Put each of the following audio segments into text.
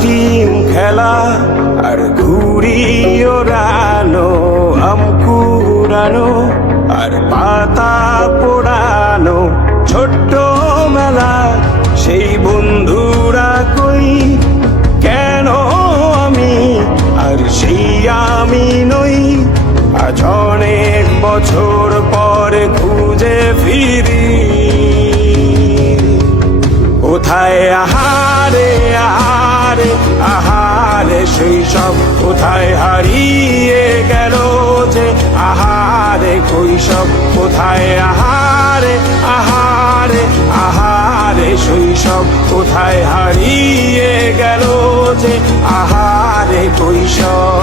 Team খেলা আর ঘুড়ি ওড়ানো, আম কুড়ানো আর পাতা পোড়ানো, ছোট্ট মেলা সেই বন্ধুরা কই, কেন আমি আর সেই আমি নই। আজ অনেক বছর পরে খুঁজে ফিরি, কোথায় আহারে আহারে আহারে শৈশব, কোথায় হারিয়ে গেল যে আহারে কৈশব, কোথায় আহারে আহারে আহারে শৈশব, কোথায় হারিয়ে গেল যে আহারে কৈশব।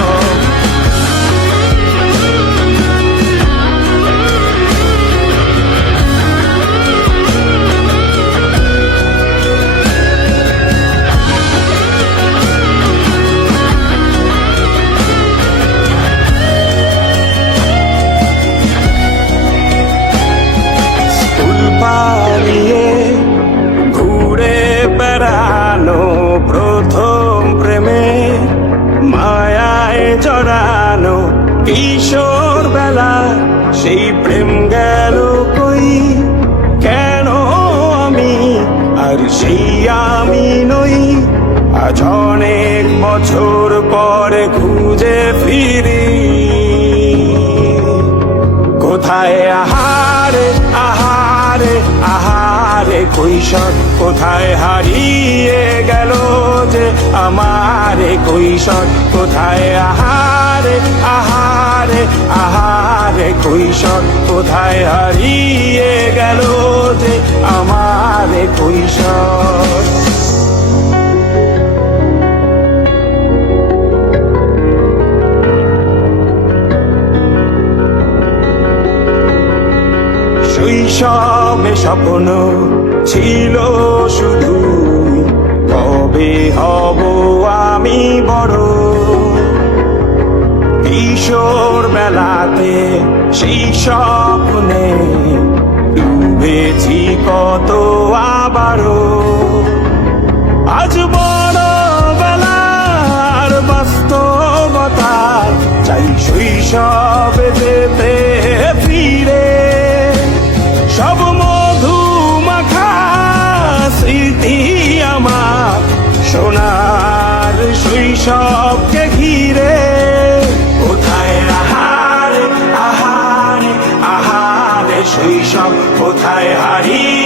পালিয়ে ঘুরে বেড়ানো, প্রথম প্রেমে মায়ায় জড়ানো, কিশোর বেলা সেই প্রেম গেল কই, কেন আমি আর সেই আমি নই। আজ অনেক বছর পরে খুঁজে ফিরি, কোথায় আহারে আহারে আহারে কৈশোর, কোথায় হারিয়ে গেল যে আমারে কৈশোর, কোথায় আহারে আহারে আহারে কৈশোর, কোথায় হারিয়ে গেল যে আমারে কৈশোর। শৈশবে স্বপ্ন ছিল শুধু, কবে হব আমি বড়। কিশোর বেলাতে সেই স্বপ্নে ডুবেছি কত আবারও, আজ বড় বেলার বাস্তবতা চাই শৈশবে যেতে ফিরে। সব মধু মাখা স্মৃতি আমার সোনার শৈশবকে ঘিরে, কোথায় আহারে আহারে আহারে শৈশব, কোথায় হারিয়ে